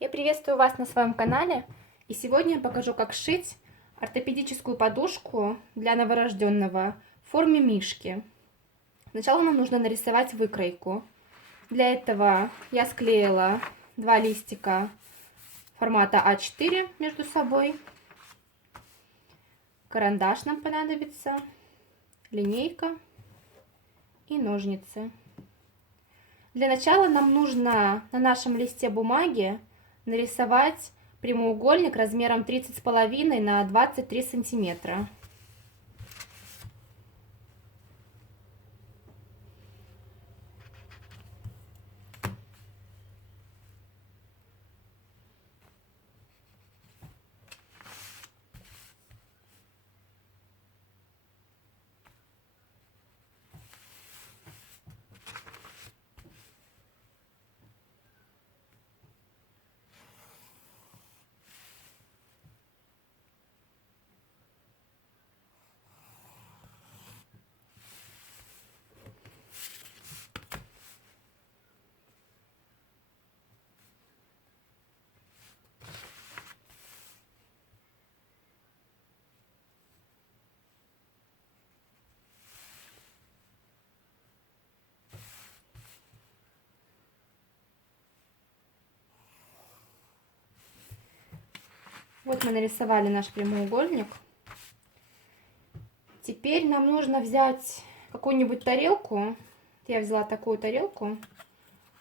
Я приветствую вас на своем канале, и сегодня я покажу, как сшить ортопедическую подушку для новорожденного в форме мишки. Сначала нам нужно нарисовать выкройку. Для этого я склеила два листика формата А4 между собой. Карандаш нам понадобится, линейка и ножницы. Для начала нам нужно на нашем листе бумаги нарисовать прямоугольник размером 30,5 на 23 сантиметра. Вот мы нарисовали наш прямоугольник. Теперь нам нужно взять какую-нибудь тарелку. Я взяла такую тарелку.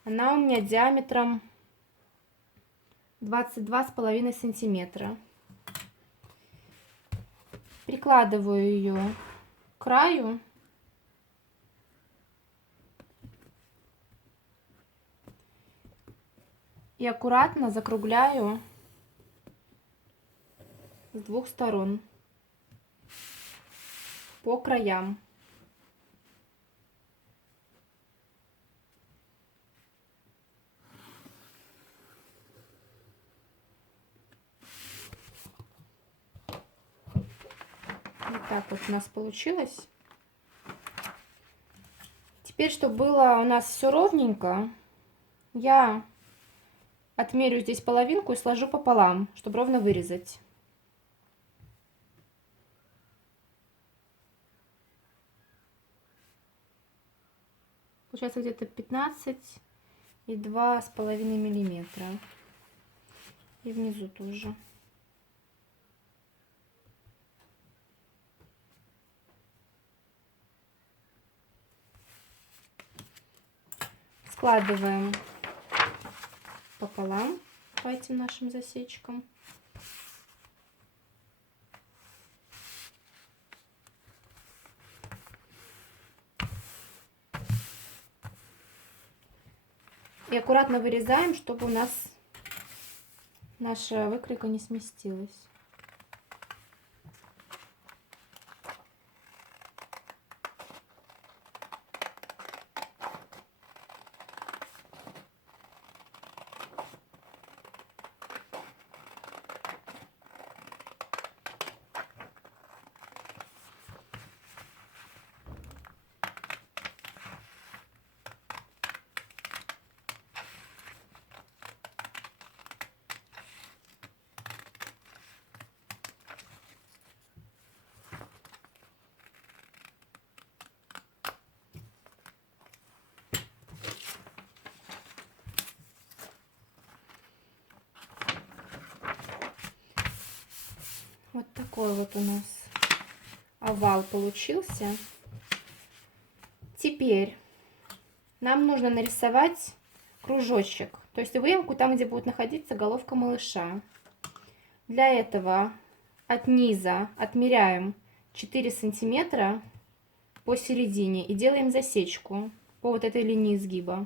Она у меня диаметром 22,5 сантиметра. Прикладываю ее к краю. И аккуратно закругляю с двух сторон по краям. Вот так вот у нас получилось. Теперь, чтобы было у нас все ровненько, я отмерю здесь половинку и сложу пополам, чтобы ровно вырезать. Получается где-то 15,2 миллиметра. И внизу тоже. Складываем пополам по этим нашим засечкам. И аккуратно вырезаем, чтобы у нас наша выкройка не сместилась. Вот такой вот у нас овал получился. Теперь нам нужно нарисовать кружочек, то есть выемку там, где будет находиться головка малыша. Для этого от низа отмеряем 4 сантиметра посередине и делаем засечку по вот этой линии изгиба.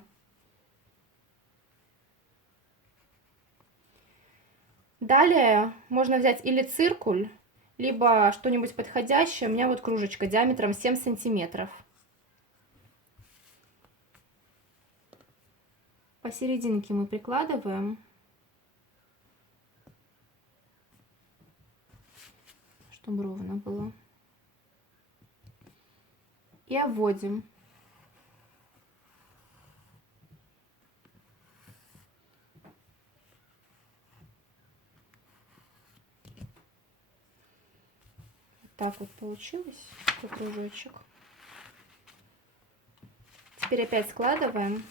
Далее можно взять или циркуль, либо что-нибудь подходящее. У меня вот кружечка диаметром 7 сантиметров. Посерединке мы прикладываем, чтобы ровно было. И обводим. так вот получилось, такой кружочек. Теперь опять складываем.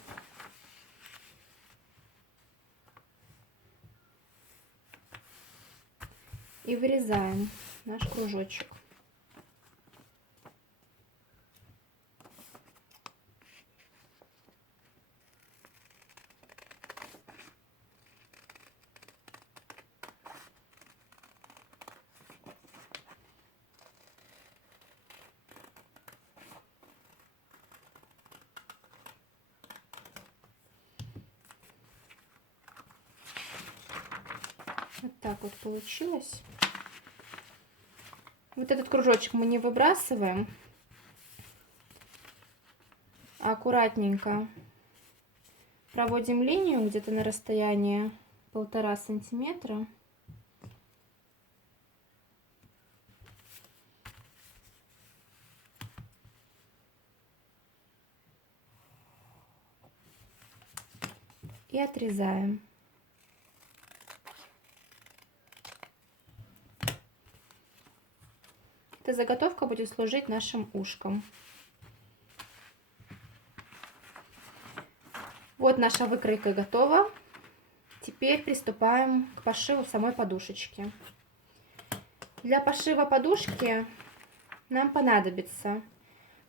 И вырезаем наш кружочек. Вот так вот получилось. Вот этот кружочек мы не выбрасываем, а аккуратненько проводим линию где-то на расстоянии 1,5 сантиметра. И отрезаем. Эта заготовка будет служить нашим ушкам. Вот наша выкройка готова. Теперь приступаем к пошиву самой подушечки. Для пошива подушки нам понадобится,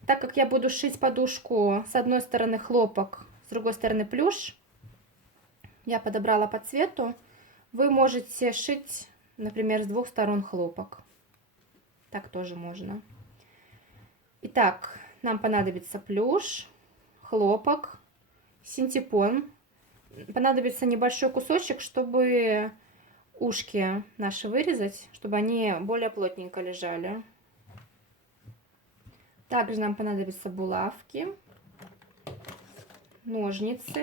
так как я буду шить подушку с одной стороны хлопок, с другой стороны плюш, я подобрала по цвету. Вы можете шить, например, с двух сторон хлопок. Так тоже можно. Итак, нам понадобится плюш, хлопок, синтепон. Понадобится небольшой кусочек, чтобы ушки наши вырезать, чтобы они более плотненько лежали. Также нам понадобятся булавки, ножницы,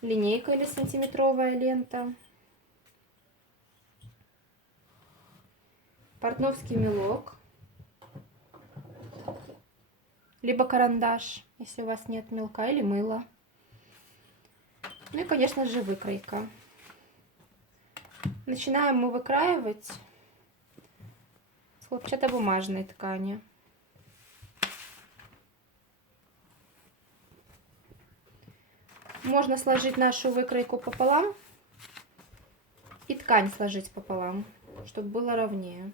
линейка или сантиметровая лента, портновский мелок, либо карандаш, если у вас нет мелка, или мыло. Ну и, конечно же, выкройка. Начинаем мы выкраивать с хлопчатобумажной ткани. Можно сложить нашу выкройку пополам и ткань сложить пополам, чтобы было ровнее,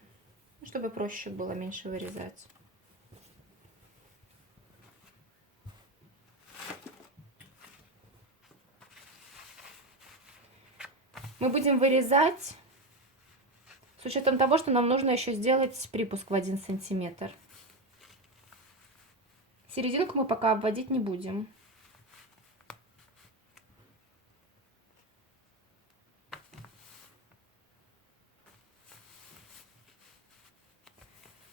чтобы проще было меньше вырезать. Мы будем вырезать с учетом того, что нам нужно еще сделать припуск в 1 сантиметр. Серединку мы пока обводить не будем.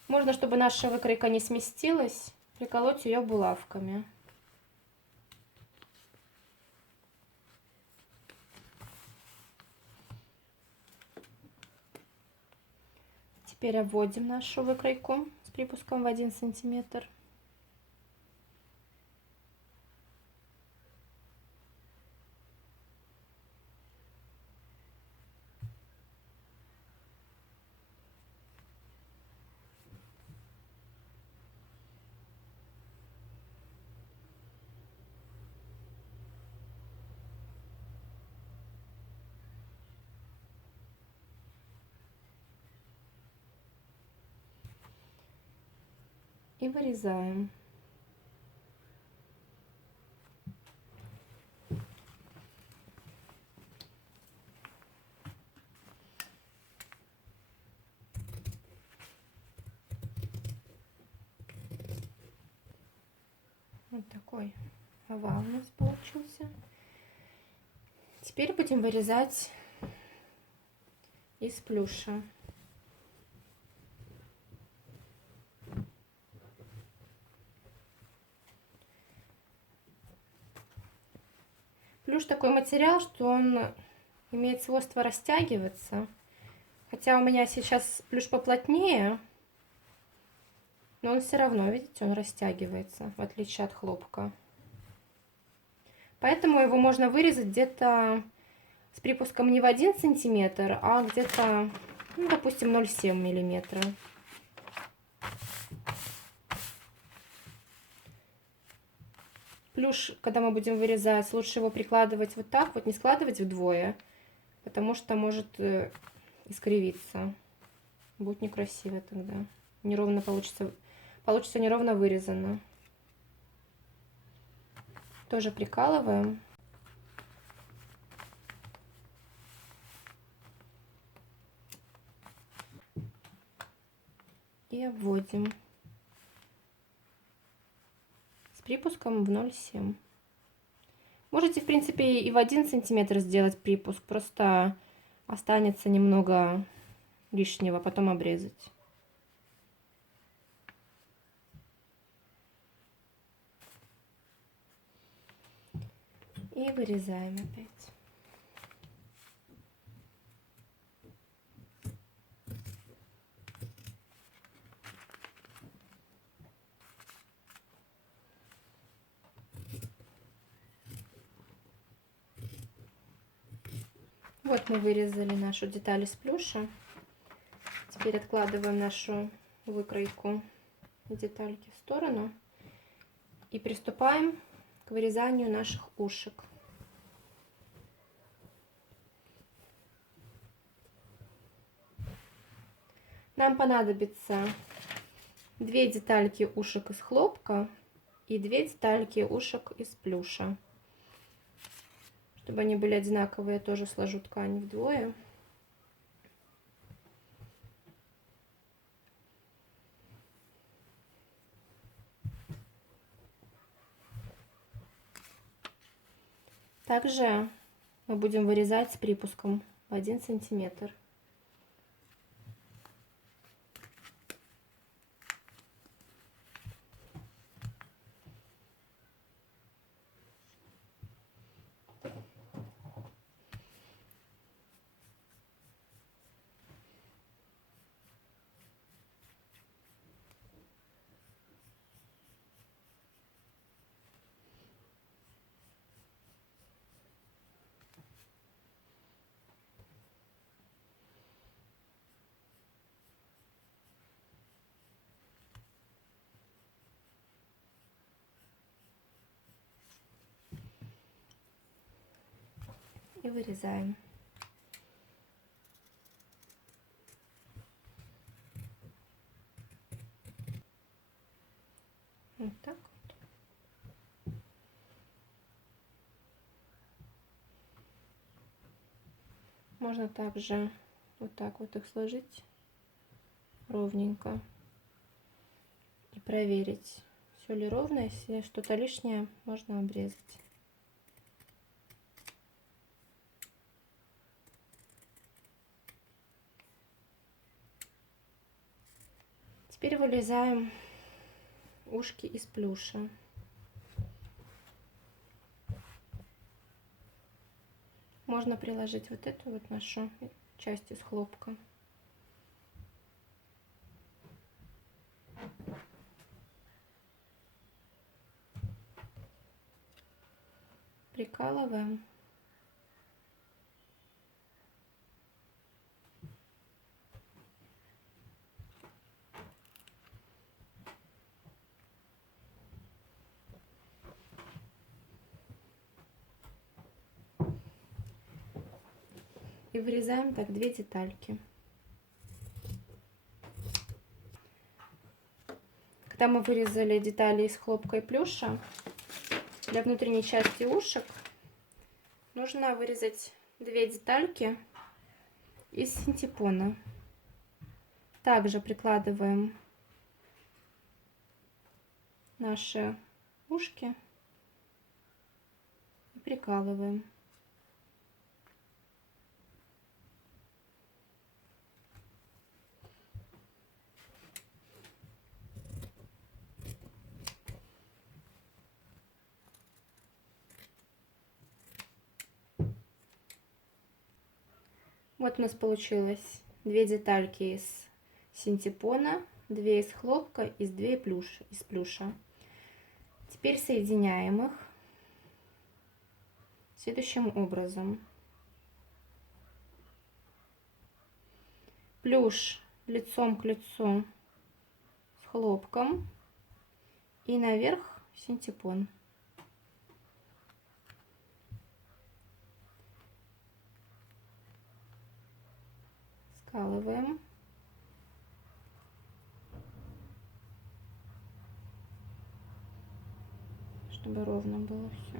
Можно, чтобы наша выкройка не сместилась, приколоть ее булавками. Теперь обводим нашу выкройку с припуском в 1 сантиметр. И вырезаем. Вот такой овал у нас получился. Теперь будем вырезать из плюша. Плюш такой материал, что он имеет свойство растягиваться. Хотя у меня сейчас плюш поплотнее, но он все равно, видите, он растягивается, в отличие от хлопка. Поэтому его можно вырезать где-то с припуском не в 1 сантиметр, а где-то Ну, допустим, 0,7 миллиметра. Плюш, когда мы будем вырезать, лучше его прикладывать вот так, вот не складывать вдвое, потому что может искривиться. Будет некрасиво тогда. Неровно получится, неровно вырезано. Тоже прикалываем. И обводим. С припуском в 0,7. Можете, в принципе, и в 1 сантиметр сделать припуск. Просто останется немного лишнего, потом обрезать. И вырезаем опять. Вот мы вырезали нашу деталь из плюша. Теперь откладываем нашу выкройку детальки в сторону и приступаем к вырезанию наших ушек. Нам понадобится 2 детальки ушек из хлопка и 2 детальки ушек из плюша. Чтобы они были одинаковые, я тоже сложу ткань вдвое. Также мы будем вырезать с припуском в 1 сантиметр. И вырезаем. Вот так вот. Можно также вот так вот их сложить ровненько и проверить, все ли ровно. Если что-то лишнее, можно обрезать. Теперь вырезаем ушки из плюша. Можно приложить вот эту вот нашу часть из хлопка. Прикалываем. И вырезаем так 2 детальки. Когда мы вырезали детали из хлопка и плюша, для внутренней части ушек нужно вырезать 2 детальки из синтепона. Также прикладываем наши ушки и прикалываем. Вот у нас получилось 2 детальки из синтепона, 2 из хлопка и 2 из плюша. Теперь соединяем их следующим образом. плюш лицом к лицу с хлопком и наверх синтепон. Скалываем. Чтобы ровно было все.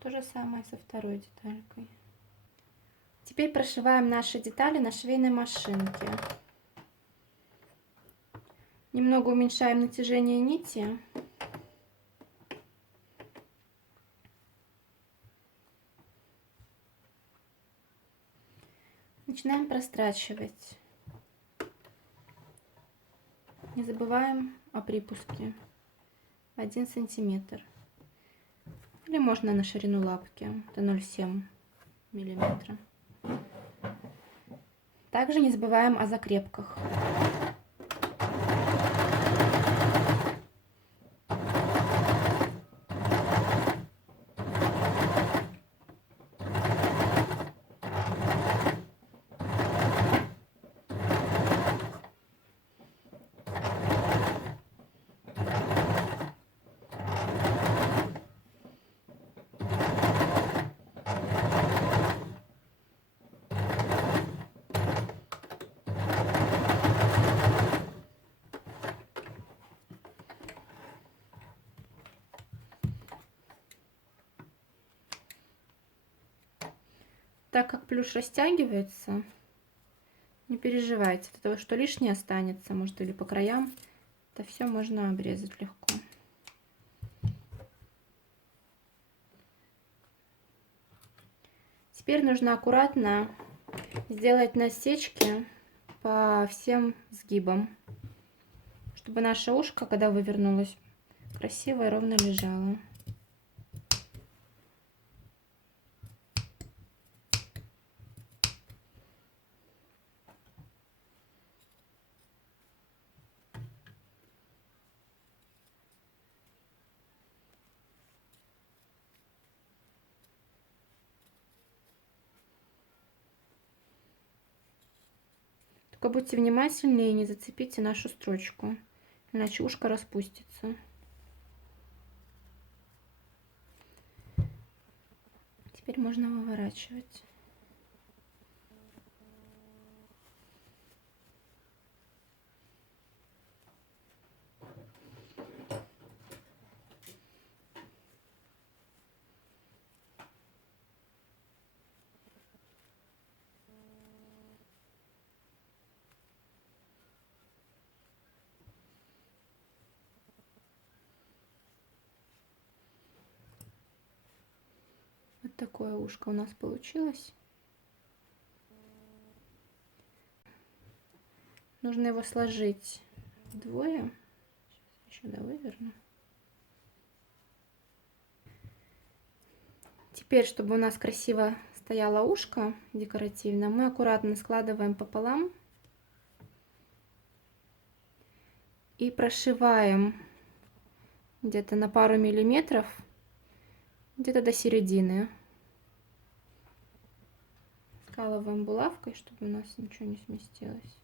То же самое со второй деталькой. Теперь прошиваем наши детали на швейной машинке. Немного уменьшаем натяжение нити. Начинаем прострачивать. Не забываем о припуске 1 сантиметр. Или можно на ширину лапки, это 0,7 миллиметра. Также не забываем о закрепках. Так как плюш растягивается, не переживайте, от того, что лишнее останется, может, или по краям, это все можно обрезать легко. Теперь нужно аккуратно сделать насечки по всем сгибам, чтобы наше ушко, когда вывернулось, красиво и ровно лежало. Только будьте внимательнее и не зацепите нашу строчку, иначе ушко распустится. Теперь можно выворачивать. Вот такое ушко у нас получилось. Нужно его сложить вдвое. Сейчас еще выверну. Теперь, чтобы у нас красиво стояло ушко декоративно, мы аккуратно складываем пополам и прошиваем где-то на пару миллиметров, где-то до середины. Скалываем булавкой, чтобы у нас ничего не сместилось.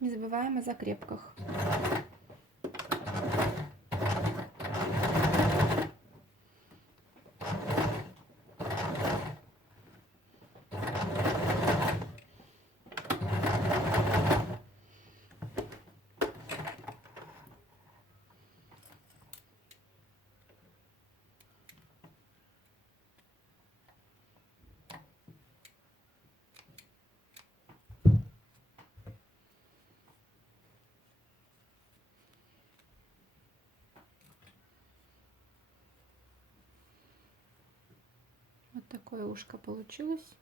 Не забываем о закрепках. такое ушко получилось.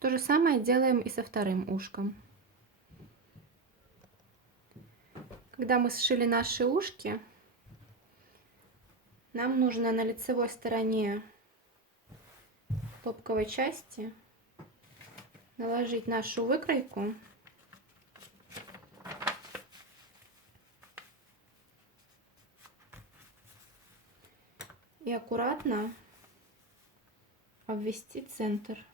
То же самое делаем и со вторым ушком. Когда мы сшили наши ушки, нам нужно на лицевой стороне лобковой части наложить нашу выкройку и аккуратно обвести центр.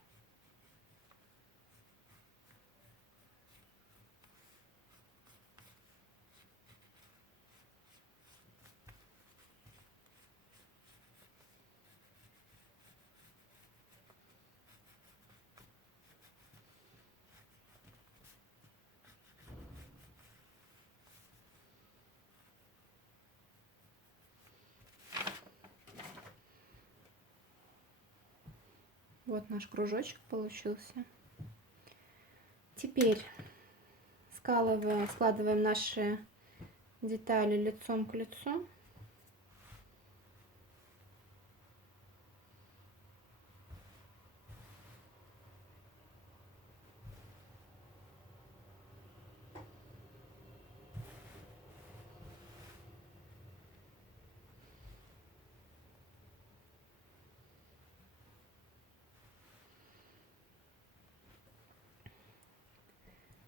Вот наш кружочек получился. Теперь складываем наши детали лицом к лицу.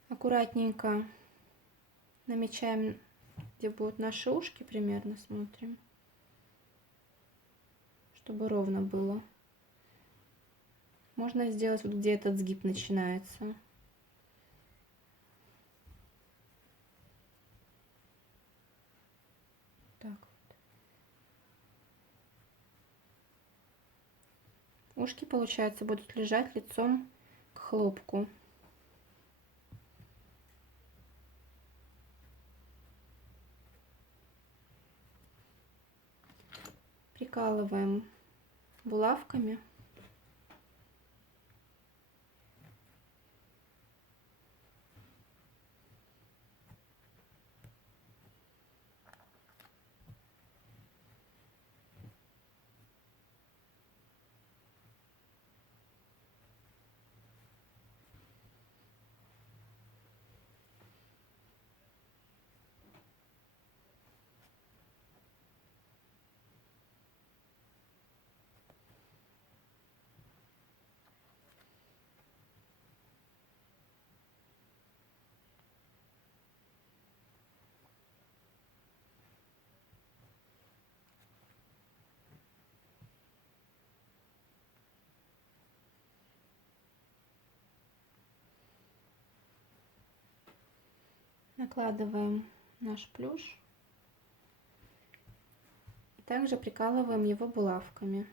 Аккуратненько намечаем, где будут наши ушки, примерно смотрим, чтобы ровно было. Можно сделать вот где этот сгиб начинается. Так вот. Ушки, получается, будут лежать лицом к хлопку. Прикалываем булавками. Накладываем наш плюш и также прикалываем его булавками.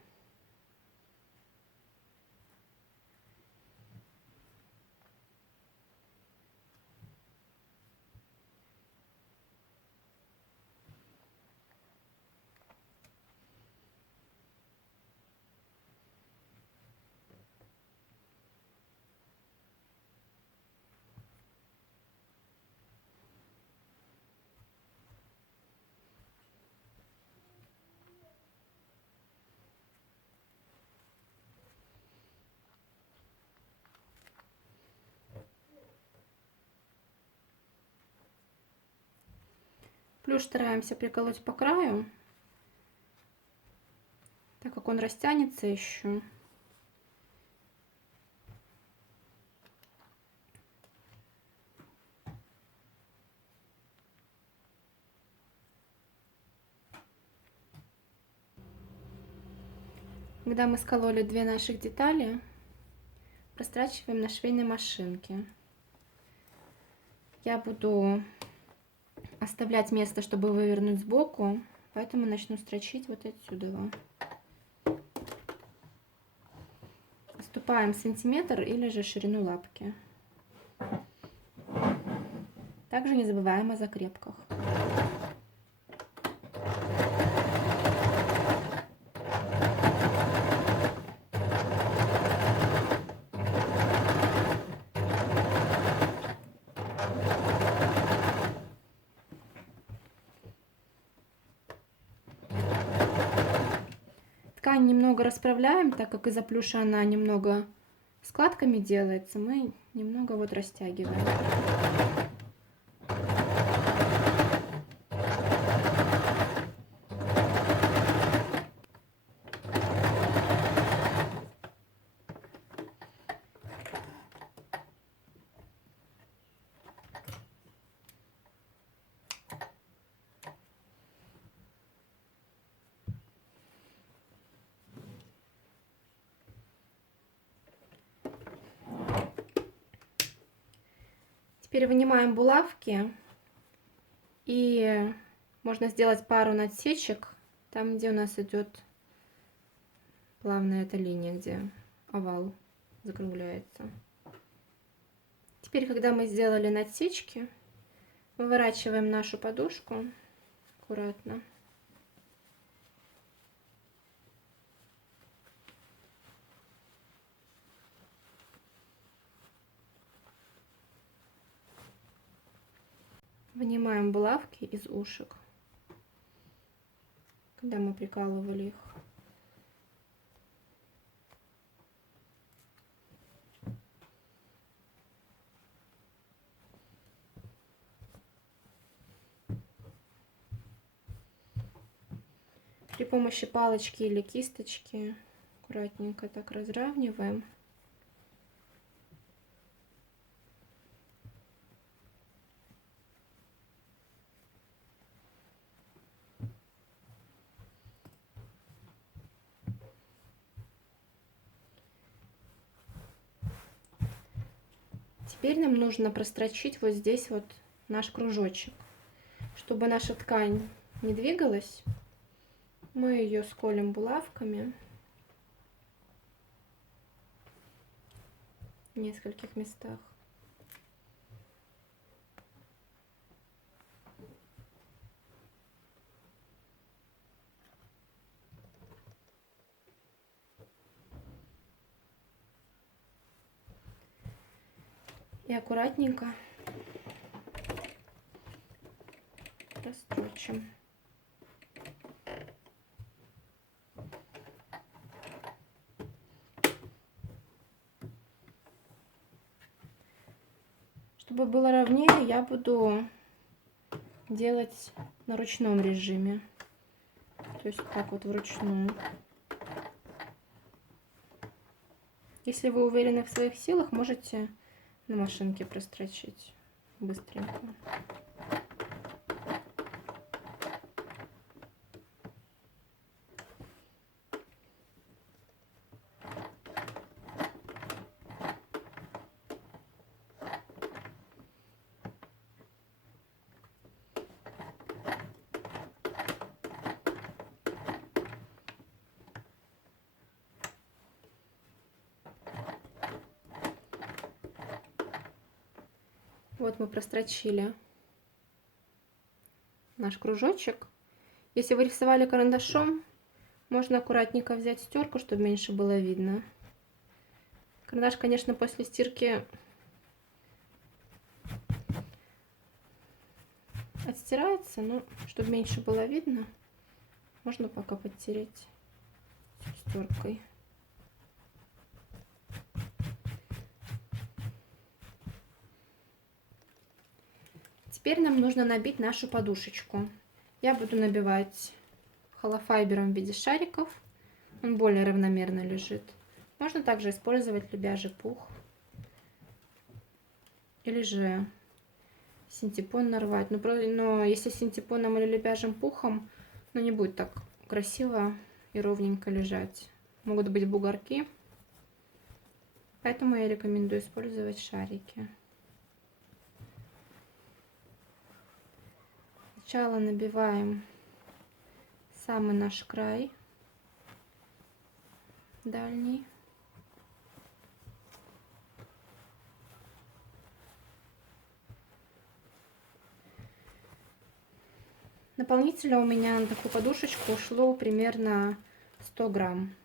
Плюш стараемся приколоть по краю, так как он растянется еще. Когда мы скололи две наших детали, прострачиваем на швейной машинке. Я буду оставлять место, чтобы вывернуть сбоку, поэтому начну строчить вот отсюда. Отступаем сантиметр или же ширину лапки. Также не забываем о закрепках. ткань немного расправляем, так как из-за плюша она немного складками делается, мы немного вот растягиваем. Теперь вынимаем булавки, и можно сделать пару надсечек там, где у нас идет плавная эта линия, где овал закругляется. Теперь, когда мы сделали надсечки, выворачиваем нашу подушку аккуратно. Вынимаем булавки из ушек, когда мы прикалывали их. При помощи палочки или кисточки аккуратненько так разравниваем. Теперь нам нужно прострочить вот здесь вот наш кружочек. Чтобы наша ткань не двигалась, мы ее сколем булавками в нескольких местах. И аккуратненько прострочим. Чтобы было ровнее, я буду делать на ручном режиме. То есть так вот вручную. Если вы уверены в своих силах, можете на машинке прострочить быстренько. Вот мы прострочили наш кружочек. Если вы рисовали карандашом, можно аккуратненько взять стерку, чтобы меньше было видно. Карандаш, конечно, после стирки отстирается, но чтобы меньше было видно, можно пока подтереть стеркой. Теперь нам нужно набить нашу подушечку. Я буду набивать холофайбером в виде шариков. Он более равномерно лежит. Можно также использовать лебяжий пух. Или же синтепон нарвать. Но если синтепоном или лебяжим пухом, не будет так красиво и ровненько лежать. Могут быть бугорки. Поэтому я рекомендую использовать шарики. Сначала набиваем самый наш край дальний. Наполнителя у меня на такую подушечку ушло примерно 100 грамм.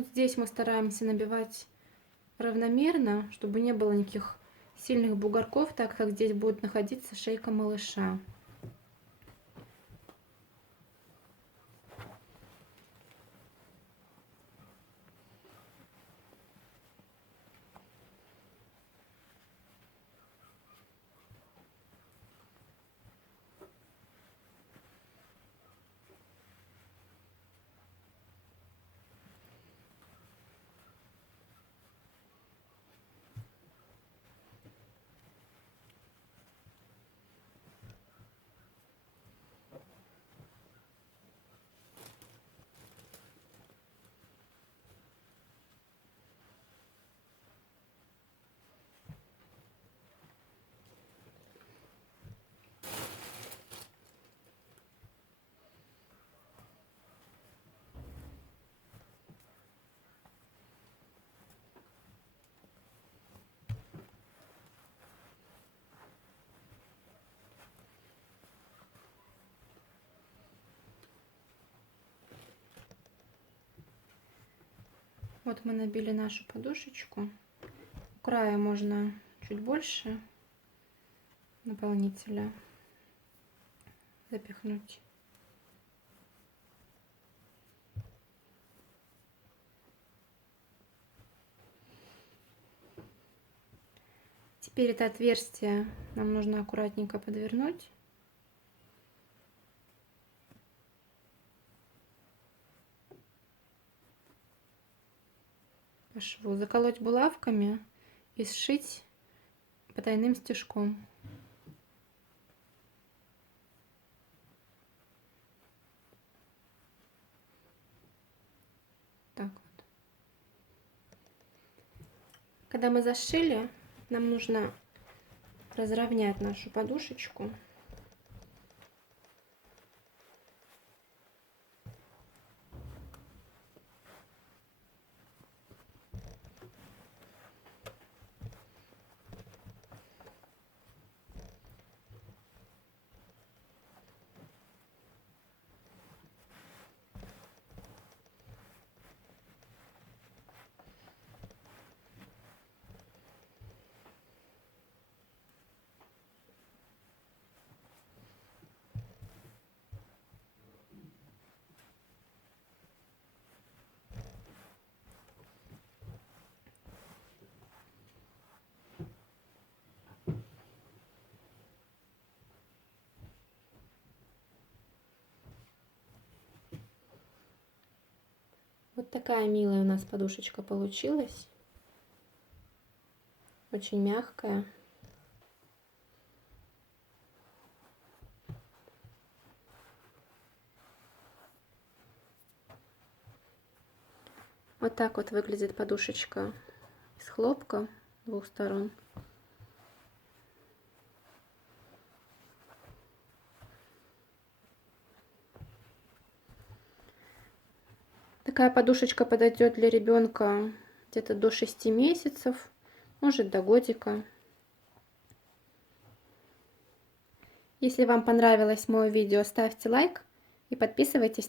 Вот здесь мы стараемся набивать равномерно, чтобы не было никаких сильных бугорков, так как здесь будет находиться шейка малыша. Вот мы набили нашу подушечку. У края можно чуть больше наполнителя запихнуть. Теперь это отверстие нам нужно аккуратненько подвернуть. По шву заколоть булавками и сшить потайным стежком. Так вот. Когда мы зашили, нам нужно разровнять нашу подушечку. Вот такая милая у нас подушечка получилась. Очень мягкая. Вот так вот выглядит подушечка из хлопка с двух сторон. Такая подушечка подойдет для ребенка где-то до 6 месяцев, может до годика. Если вам понравилось мое видео, ставьте лайк и подписывайтесь